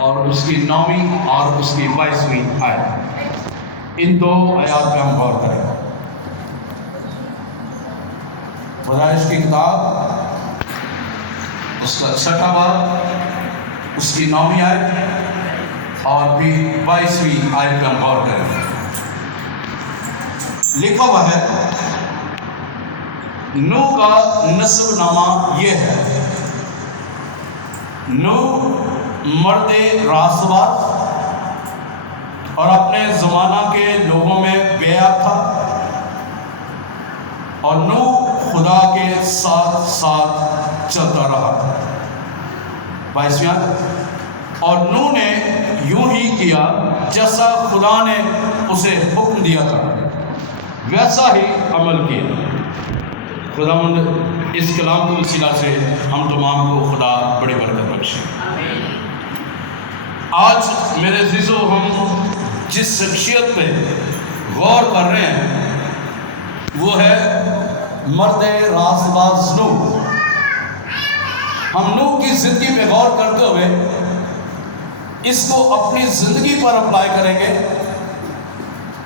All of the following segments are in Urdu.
اور اس کی 9ویں اور اس کی 22ویں آیت، ان دو آیات پہ ہم غور کریں۔ پیدائش کی کتاب اس کا 6واں باب، اس کی 9ویں آیت اور بھی 22ویں آیت پہ ہم غور کریں۔ لکھا ہوا ہے نوح کا نسب نامہ یہ ہے: نوح مرد راست باز اور اپنے زمانہ کے لوگوں میں بے عیب تھا، اور نوح خدا کے ساتھ ساتھ چلتا رہا۔ 22ویں آیت، اور نوح نے یوں ہی کیا جیسا خدا نے اسے حکم دیا تھا، ویسا ہی عمل کیا۔ خداوند اس کلام کے وسیلہ سے ہم تمام کو خدا بڑی برکت بخشے۔ آج میرے عزیزو، ہم جس شخصیت پہ غور کر رہے ہیں وہ ہے مرد راست باز نوح۔ ہم نوح کی زندگی پہ غور کرتے ہوئے اس کو اپنی زندگی پر اپلائی کریں گے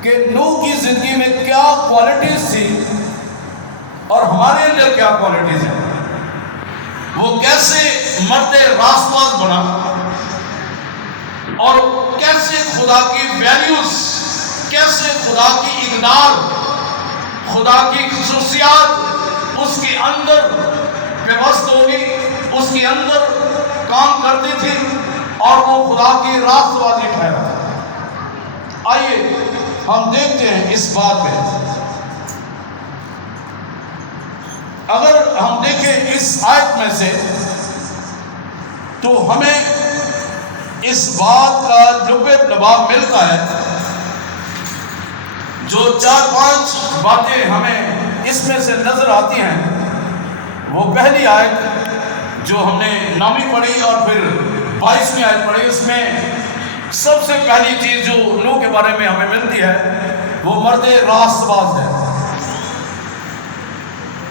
کہ نوح کی زندگی میں کیا کوالٹیز تھی اور ہمارے اندر کیا کوالٹیز ہیں۔ وہ کیسے مرد راست باز بنا اور کیسے خدا کی ویلیوز، کیسے خدا کی اقدار، خدا کی خصوصیات اس کے اندر پیوست ہوگی، اس کے اندر کام کرتی تھی اور وہ خدا کی راست بازی ٹھہرا۔ آئیے ہم دیکھتے ہیں اس بات پہ۔ اگر ہم دیکھیں اس آیت میں سے تو ہمیں اس بات کا لب لباب ملتا ہے، جو 4-5 باتیں ہمیں اس میں سے نظر آتی ہیں۔ وہ پہلی آیت جو ہم نے 9ویں پڑھی اور پھر 22ویں آیت پڑھی، اس میں سب سے پہلی چیز جو نوح کے بارے میں ہمیں ملتی ہے وہ مرد راست باز ہے۔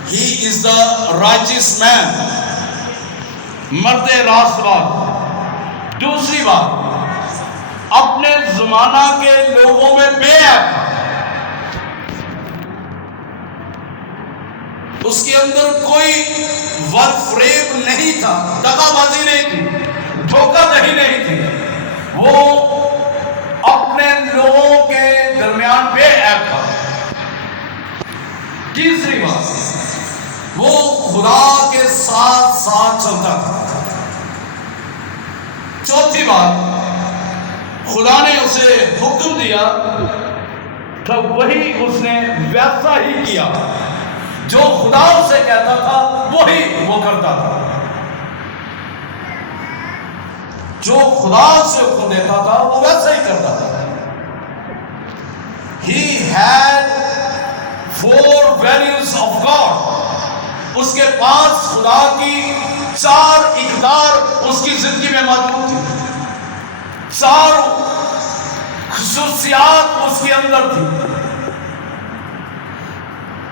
He is the righteous man، مرد راست باز۔ دوسری بات، اپنے زمانہ کے لوگوں میں بے عیب تھا۔ اس کے اندر کوئی ور فریب نہیں تھا، دغا بازی نہیں تھی، دھوکہ دہی نہیں تھی۔ وہ اپنے لوگوں کے درمیان بے عیب تھا۔ تیسری بات، وہ خدا کے ساتھ ساتھ چلتا تھا۔ چوتھی بات، خدا نے اسے حکم دیا تھا، وہی اس نے ویسا ہی کیا، جو خدا اسے کہتا تھا وہی وہ کرتا تھا۔ جو خدا سے حکم دیتا تھا وہ ویسا ہی کرتا تھا۔ He had 4 values of God۔ اس کے پاس خدا کی 4 اقدار اس کی زندگی میں موجود تھی، 4 خصوصیات اس کے اندر تھی،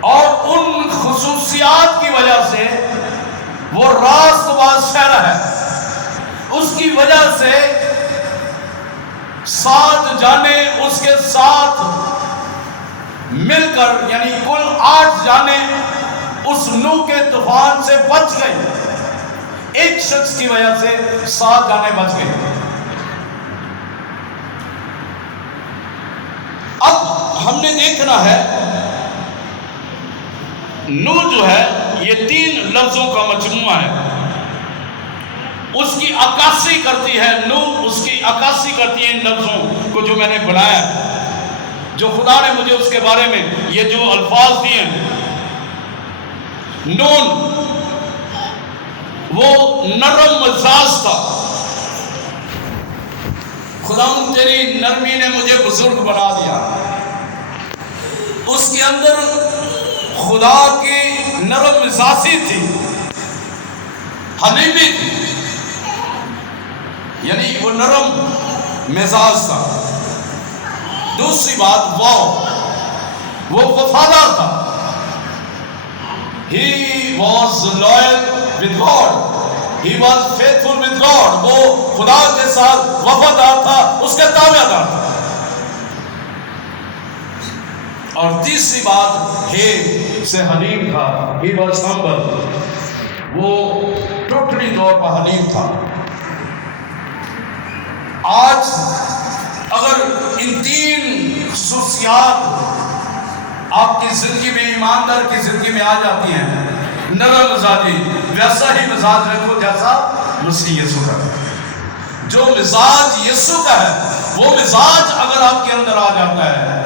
اور ان خصوصیات کی وجہ سے وہ راست باز ٹھہرا ہے۔ اس کی وجہ سے 7 جانیں اس کے ساتھ مل کر، یعنی کل 8 جانیں اس نوح کے طوفان سے بچ گئی۔ ایک شخص کی وجہ سے 7 جانیں بچ گئی۔ اب ہم نے دیکھنا ہے نوح جو ہے یہ 3 لفظوں کا مجموعہ ہے۔ اس کی عکاسی کرتی ہے نوح، اس کی عکاسی کرتی ہے ان لفظوں کو جو میں نے بنایا، جو خدا نے مجھے اس کے بارے میں یہ جو الفاظ دیے ہیں۔ نون، وہ نرم مزاج تھا۔ خداوند تیری نرمی نے مجھے بزرگ بنا دیا۔ اس کے اندر خدا کی نرم مزاجی تھی، حلیمی تھی، یعنی وہ نرم مزاج تھا۔ دوسری بات، وہ وفادار تھا۔ He was loyal with God. He was faithful with God. وہ خدا کے ساتھ وفادار تھا، اس کا تابع دار تھا۔ اور تیسری بات، ہے سے حلیم تھا، ہی واز ہمبل، وہ ٹوٹلی طور پر حلیم تھا۔ آج اگر ان تین خصوصیات آپ کی زندگی میں، ایماندار کی زندگی میں آ جاتی ہیں، نرم مزاجی، ویسا ہی مزاج رکھو جیسا مسیح یسوع کا ہے۔ جو مزاج یسوع کا ہے وہ مزاج اگر آپ کے اندر آ جاتا ہے،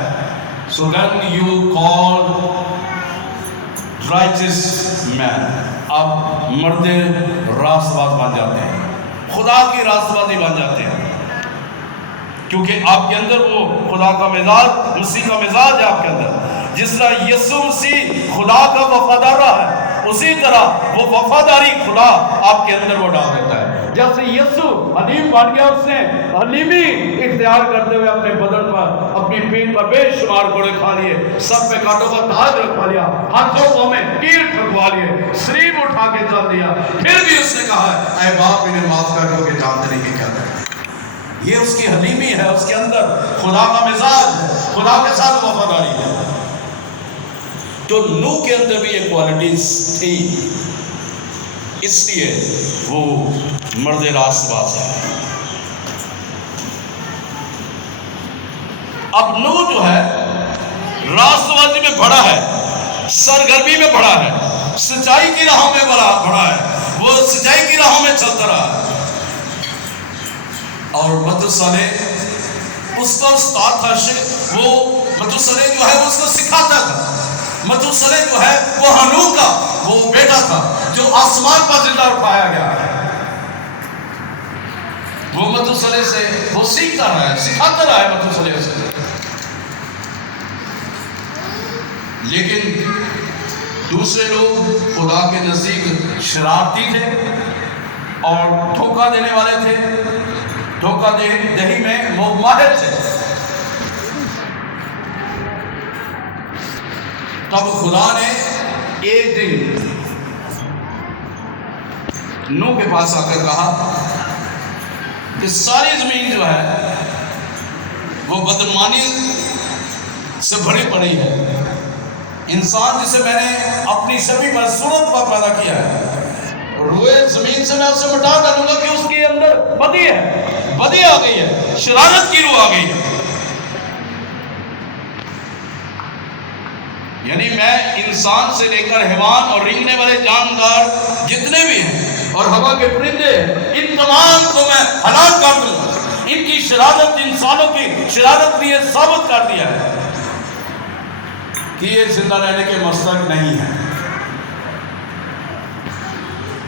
so then you call righteous man، آپ مرد راست باز بن جاتے ہیں، خدا کی راست بازی بن جاتے ہیں، کیونکہ آپ کے اندر وہ خدا کا مزاج، مسیح کا مزاج ہے آپ کے اندر۔ جس طرح یسوع مسیح خدا کا وفادار ہے، اسی طرح وہ وفاداری خدا آپ کے اندر وہ ڈال دیتا ہے۔ جیسے یسوع حلیم بن گیا، اس نے حلیمی اختیار کرتے ہوئے اپنے بدن پر، اپنی پیٹھ پر بے شمار گھوڑے کھا لیے، سب پہ کانٹوں کا تاج رکھوا لیا، ہاتھوں کو میں تیر ٹھکوا لیے، صلیب اٹھا کے چل دیا، پھر بھی اس نے کہا اے باپ انہیں معاف کر دو کہ جانتے نہیں کہ کیا کرتے۔ یہ اس کی حلیمی ہے، اس کے اندر خدا کا مزاج ہے، خدا کے ساتھ وفاداری ہے۔ تو نوح کے اندر بھی یہ کوالٹیز تھی، اس لیے وہ مرد راست باز ہے۔ اب نوح جو ہے راست بازی میں بڑا ہے، سرگرمی میں بڑا ہے، سچائی کی راہوں میں بڑا ہے، وہ سچائی کی راہوں میں چلتا رہا ہے۔ اور متوسلح اس کا استاد تھا، وہ متوسلح جو ہے وہ اس کو سکھاتا تھا۔ متوسلح جو ہے وہ ہنوک کا وہ بیٹا تھا جو آسمان پر زندہ اٹھایا گیا ہے۔ وہ متوسلح سے وہ سیکھتا رہا ہے، سکھاتا رہا ہے متوسلح سے۔ لیکن دوسرے لوگ خدا کے نزدیک شرارتی تھے اور دھوکہ دینے والے تھے، دھوکہ دہی میں وہ ماہر تھے۔ تب خدا نے ایک دن نوح کے پاس آ کر کہا کہ ساری زمین جو ہے وہ بدعنوانی سے بھری پڑی ہے۔ انسان جسے میں نے اپنی شبیہ پر، صورت پر پیدا کیا ہے، روئے زمین سے میں اسے مٹا ڈالوں گا کہ اس کے اندر بدی ہے، بدی آ گئی ہے، شرارت کی روح آ گئی ہے۔ یعنی میں انسان سے لے کر حیوان اور رینگنے والے جاندار جتنے بھی ہیں اور ہوا کے پرندے، ان تمام کو میں ہلاک کر دوں گا۔ ان کی شرارت، انسانوں کی شرارت نے یہ ثابت کر دیا ہے کہ یہ زندہ رہنے کے مستحق نہیں ہے،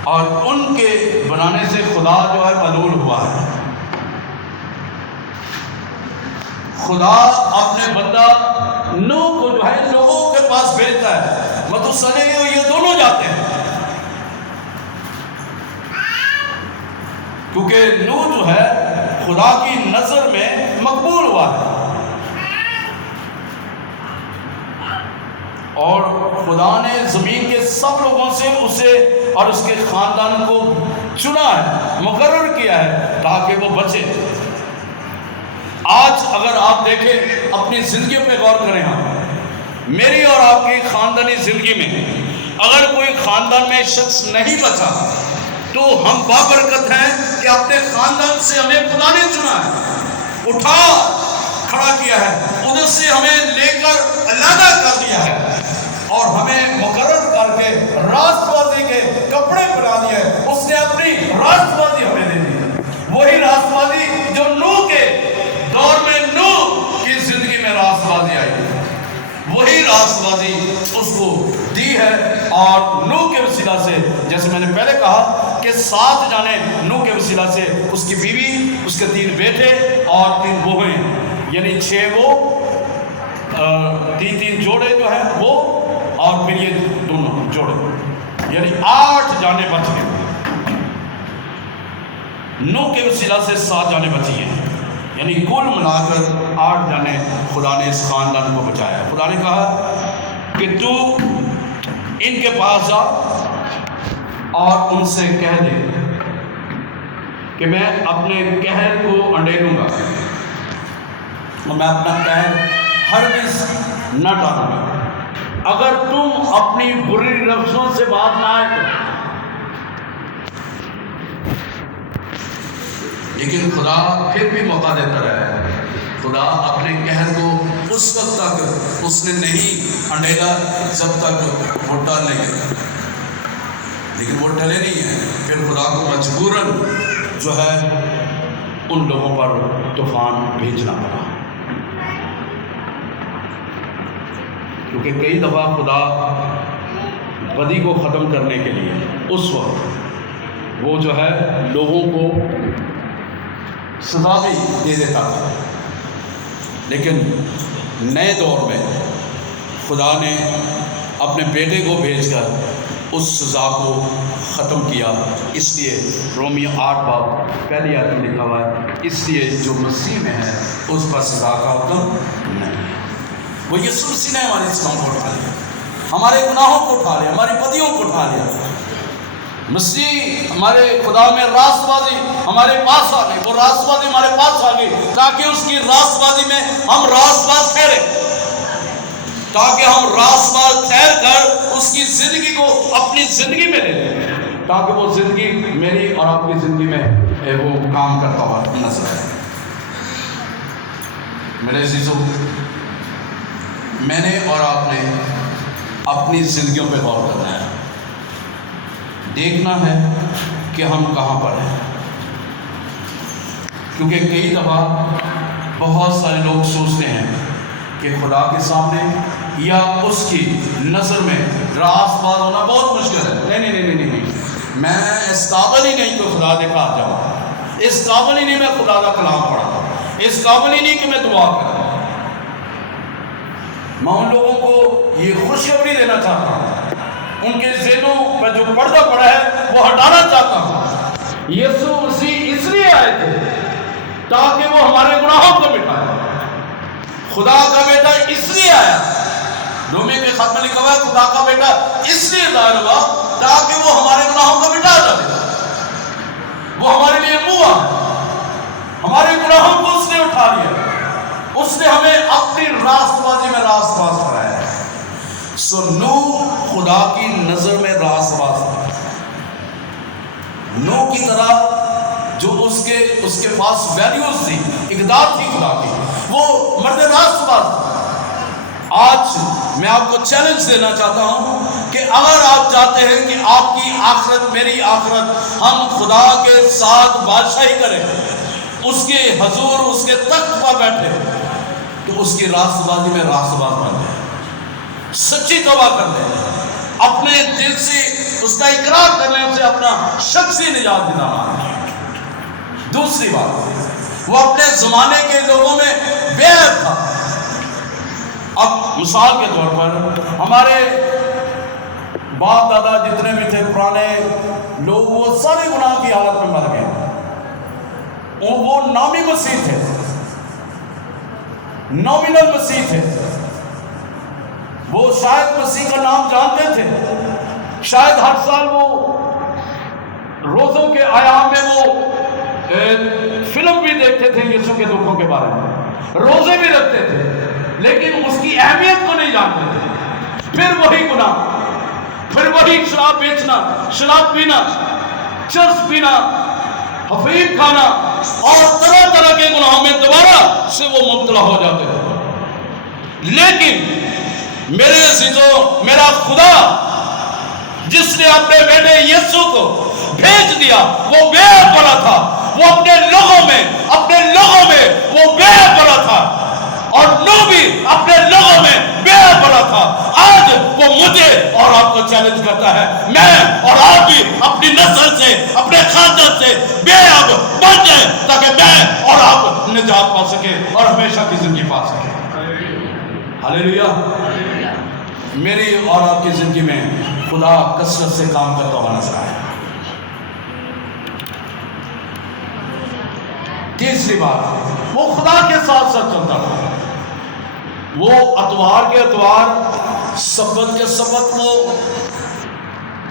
اور ان کے بنانے سے خدا جو ہے ملول ہوا ہے۔ خدا اپنے بندہ نوح کو جو ہے لوگوں کے پاس بھیجتا ہے، متوسلح یہ دونوں جاتے ہیں، کیونکہ نوح جو ہے خدا کی نظر میں مقبول ہوا ہے، اور خدا نے زمین کے سب لوگوں سے اسے اور اس کے خاندان کو چنا ہے، مقرر کیا ہے تاکہ وہ بچے۔ آج اگر آپ دیکھیں اپنی زندگی پہ غور کریں، میری اور آپ کی خاندانی زندگی میں اگر کوئی خاندان میں شخص نہیں بچا تو ہم بابرکت ہیں کہ اپنے خاندان سے ہمیں خدا نے چنا ہے، اٹھا کھڑا کیا ہے، ادھر سے ہمیں لے کر علیحدہ کر دیا ہے اور ہمیں مقرر کر کے راست بازی کے کپڑے پہنا دیے۔ اس نے اپنی راست بازی ہمیں دے دی، وہی راست بازی جو نوح کے دور میں نوح کی زندگی میں راست بازی آئی، وہی راست بازی اس کو دی ہے۔ اور نوح کے وسیلہ سے، جیسے میں نے پہلے کہا کہ 7 جانے نوح کے وسیلہ سے، اس کی بیوی، اس کے 3 بیٹے اور 3 بہویں، یعنی 6 وہ 3 جوڑے جو ہیں وہ، اور پھر یہ دونوں جوڑے، یعنی 8 جانے بچ گئے۔ نوح کے وسیلہ سے 7 جانے بچی ہیں، یعنی کل ملا کر 8 جانے خدا نے اس خاندان کو بچایا۔ خدا نے کہا کہ تو ان کے پاس جا اور ان سے کہہ دے کہ میں اپنے قہر کو انڈیلوں گا اور میں اپنا قہر ہرگز نہ ٹالوں گا۔ اگر تم اپنی بری نفسوں سے باز نہ آئے تو، لیکن خدا پھر بھی موقع دیتا رہا ہے۔ خدا اپنے قہر کو اس وقت تک اس نے نہیں انڈیلا جب تک وہ ٹل نہیں گئے، لیکن وہ ٹلے نہیں ہیں۔ پھر خدا کو مجبوراً جو ہے ان لوگوں پر طوفان بھیجنا پڑا، کیونکہ کئی دفعہ خدا بدی کو ختم کرنے کے لیے اس وقت وہ جو ہے لوگوں کو سزا بھی دے دیتا تھا، لیکن نئے دور میں خدا نے اپنے بیٹے کو بھیج کر اس سزا کو ختم کیا۔ اس لیے رومیہ 8 باب پہلی آیت میں لکھا ہوا ہے، اس لیے جو مسیح میں ہے اس پر سزا کا حکم نہیں۔ وہ یسوع مسیح نے ہماری سزاؤں کو اٹھا لیا، ہمارے گناہوں کو اٹھا لیا، ہماری بدیوں کو اٹھا لیا۔ مسیح ہمارے خدا میں راست بازی ہمارے پاس آ گئی، وہ راست بازی ہمارے پاس آ گئی تاکہ اس کی راست بازی میں ہم راست باز ٹھہرے، تاکہ ہم راست باز ٹھہر کر اس کی زندگی کو اپنی زندگی میں لے لیں، تاکہ وہ زندگی میری اور آپ کی زندگی میں وہ کام کرتا ہوا نظر آئے۔ میرے عزیزو، میں نے اور آپ نے اپنی زندگیوں پہ غور کرنا ہے، دیکھنا ہے کہ ہم کہاں پر ہیں، کیونکہ کئی دفعہ بہت سارے لوگ سوچتے ہیں کہ خدا کے سامنے یا اس کی نظر میں راست باز ہونا بہت مشکل ہے۔ نہیں، میں اس قابل ہی نہیں کہ خدا کے پاس جاؤں، اس قابل ہی نہیں میں خدا کا کلام پڑھا، اس قابل ہی نہیں کہ میں دعا کروں۔ میں ان لوگوں کو یہ خوشخبری دینا چاہتا ہوں، ان کے ذہنوں پر جو پردہ پڑا ہے وہ ہٹانا چاہتا ہوں۔ یسوع مسیح اس لیے آئے تھے تاکہ وہ ہمارے گناہوں کو مٹائے۔ خدا کا بیٹا اس لیے آیا، رومی کے خط میں لکھا ہوا ہے خدا کا بیٹا اس لیے ظاہر ہوا تاکہ وہ ہمارے گناہوں کو مٹا دے۔ وہ ہمارے لیے ہوا، ہمارے گناہوں کو اس نے اٹھا لیا، اس نے ہمیں اپنی راست بازی میں راست باز کرایا ہے۔ سو نوح خدا کی نظر میں راست باز تھا، نوح کی طرح جو اس کے پاس ویلیوز تھی، اقدار تھی خدا کی، وہ مرد راست باز تھا۔ آج میں آپ کو چیلنج دینا چاہتا ہوں کہ اگر آپ چاہتے ہیں کہ آپ کی آخرت میری آخرت ہم خدا کے ساتھ بادشاہی کریں، اس کے حضور اس کے تخت پر بیٹھے، تو اس کی راست بازی میں راست باز بن جائے، سچی توبہ کر لیں، اپنے دل سے اس کا اقرار کرنے سے اپنا شخصی نجات دلانا۔ دوسری بات، وہ اپنے زمانے کے لوگوں میں بے عیب تھا۔ اب مثال کے طور پر ہمارے باپ دادا جتنے بھی تھے پرانے لوگ، وہ سارے گناہ کی حالت میں مر گئے، وہ نامی مسیح تھے، نومینل مسیح تھے، وہ شاید مسیح کا نام جانتے تھے، شاید ہر سال وہ روزوں کے ایام میں وہ فلم بھی دیکھتے تھے یسوع کے دکھوں کے بارے میں، روزے بھی رکھتے تھے، لیکن اس کی اہمیت کو نہیں جانتے تھے۔ پھر وہی گناہ، پھر وہی شراب بیچنا، شراب پینا، چرس پینا، حفیظ کھانا اور طرح طرح کے گناہوں میں دوبارہ سے وہ مبتلا ہو جاتے تھے۔ لیکن میرے عزیزو، میرا خدا جس نے اپنے بیٹے یسوع کو بھیج دیا وہ بے عیب بنا تھا، وہ اپنے لوگوں میں وہ بے عیب بنا تھا، اور نوح بھی اپنے لوگوں میں بے عیب بنا تھا۔ آج وہ مجھے اور آپ کو چیلنج کرتا ہے، میں اور آپ بھی اپنی نسل سے، اپنے خاندان سے بے عیب بن جائیں تاکہ میں اور آپ نجات پا سکیں اور ہمیشہ کی زندگی پا سکیں۔ ہاللیلویا۔ میری اور آپ کی زندگی میں خدا کثرت سے کام کرتا ہوا نظر آیا۔ تیسری بات، وہ خدا کے ساتھ ساتھ چلتا تھا، وہ اتوار کے اتوار، سبت کے سبت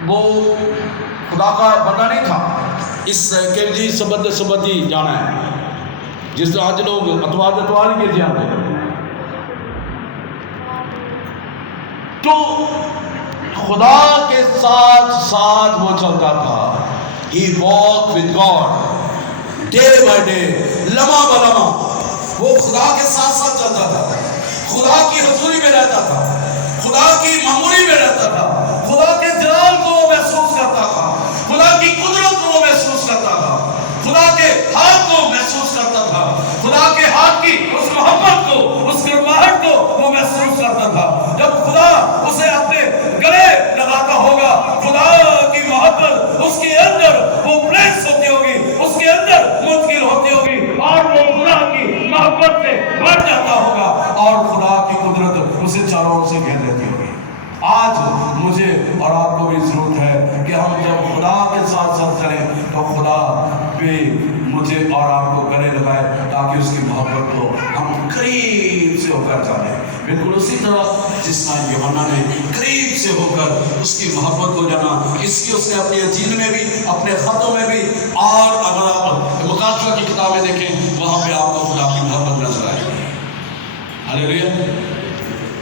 وہ خدا کا بندہ نہیں تھا، اس کہ جی سبدی جانا ہے جس طرح آج لوگ اتوار ہی کے جاتے ہیں. تو خدا کے ساتھ وہ چلتا تھا. He walked with God day by day, لمحہ بلمحہ وہ خدا کے ساتھ چلتا تھا. خدا کی حضوری میں رہتا تھا, خدا کی معمولی میں رہتا تھا, خدا کے جلال کو وہ محسوس کرتا تھا, خدا کی قدرت کو وہ محسوس کرتا تھا, خدا کے ہاتھ کو محسوس کرتا تھا, خدا کے ہاتھ کی اس محبت کو, اس گرماہٹ کو وہ محسوس کرتا تھا. جب خدا اسے اپنے گلے لگاتا ہوگا, خدا کی محبت اس کے اندر وہ پریس ہوتی ہوگی, اس کے اندر منتقل ہوتی ہوگی, اور وہ خدا کی محبت سے بڑھ جاتا ہوگا, اور خدا کی قدرت اسے چاروں اور سے گھیر لیتی ہوگی. آج مجھے اور آپ کو بھی ضرورت ہے کہ ہم جب خدا کے ساتھ چلیں تو خدا بھی مجھے اور آپ کو گلے لگائے تاکہ اس کی محبت کو ہم قریب سے ہو کر جانیں. بالکل اسی طرح جس طرح یوحنا نے قریب سے ہو کر اس کی محبت کو جانا, اس نے اپنی انجیل میں بھی, اپنے خطوں میں بھی, اور اگر آپ مقاشفہ کی کتابیں دیکھیں وہاں پہ آپ کو خدا کی محبت نظر آئے گی. ہاللیلویا.